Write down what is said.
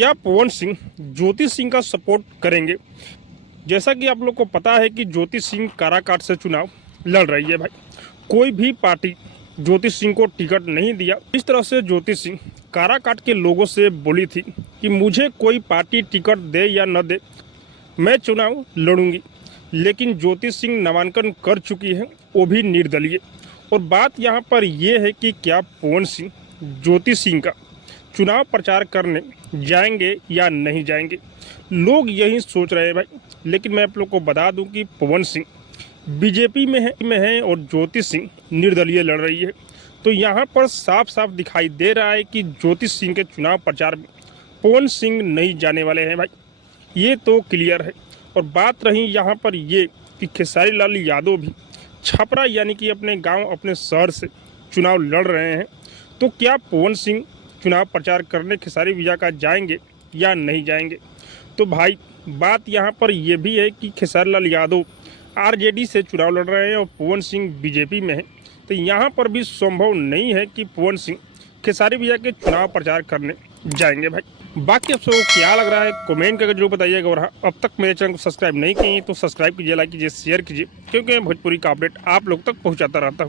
क्या पवन सिंह ज्योति सिंह का सपोर्ट करेंगे? जैसा कि आप लोग को पता है कि ज्योति सिंह काराकाट से चुनाव लड़ रही है भाई। कोई भी पार्टी ज्योति सिंह को टिकट नहीं दिया। इस तरह से ज्योति सिंह काराकाट के लोगों से बोली थी कि मुझे कोई पार्टी टिकट दे या न दे, मैं चुनाव लड़ूंगी। लेकिन ज्योति सिंह नामांकन कर चुकी है, वो भी निर्दलीय। और बात यहाँ पर यह है कि क्या पवन सिंह ज्योति सिंह का चुनाव प्रचार करने जाएंगे या नहीं जाएंगे, लोग यही सोच रहे हैं भाई। लेकिन मैं आप लोग को बता दूं कि पवन सिंह बीजेपी में है और ज्योति सिंह निर्दलीय लड़ रही है। तो यहाँ पर साफ साफ दिखाई दे रहा है कि ज्योति सिंह के चुनाव प्रचार में पवन सिंह नहीं जाने वाले हैं भाई, ये तो क्लियर है। और बात रही यहाँ पर ये कि खेसारी लाल यादव भी छपरा यानी कि अपने गांव अपने शहर से चुनाव लड़ रहे हैं। तो क्या पवन सिंह चुनाव प्रचार करने खेसारी भैया का जाएंगे या नहीं जाएंगे? तो भाई बात यहाँ पर यह भी है कि खेसारी लाल यादव आरजेडी से चुनाव लड़ रहे हैं और पवन सिंह बीजेपी में है। तो यहाँ पर भी संभव नहीं है कि पवन सिंह खेसारी भैया के चुनाव प्रचार करने जाएंगे भाई। बाकी आप सबको क्या लग रहा है कमेंट करके जरूर बताइएगा। और हाँ, अब तक मेरे चैनल को सब्सक्राइब नहीं किए तो सब्सक्राइब कीजिए, लाइक कीजिए, शेयर कीजिए, क्योंकि मैं भोजपुरी का अपडेट आप लोग तक पहुँचाता रहता हूँ।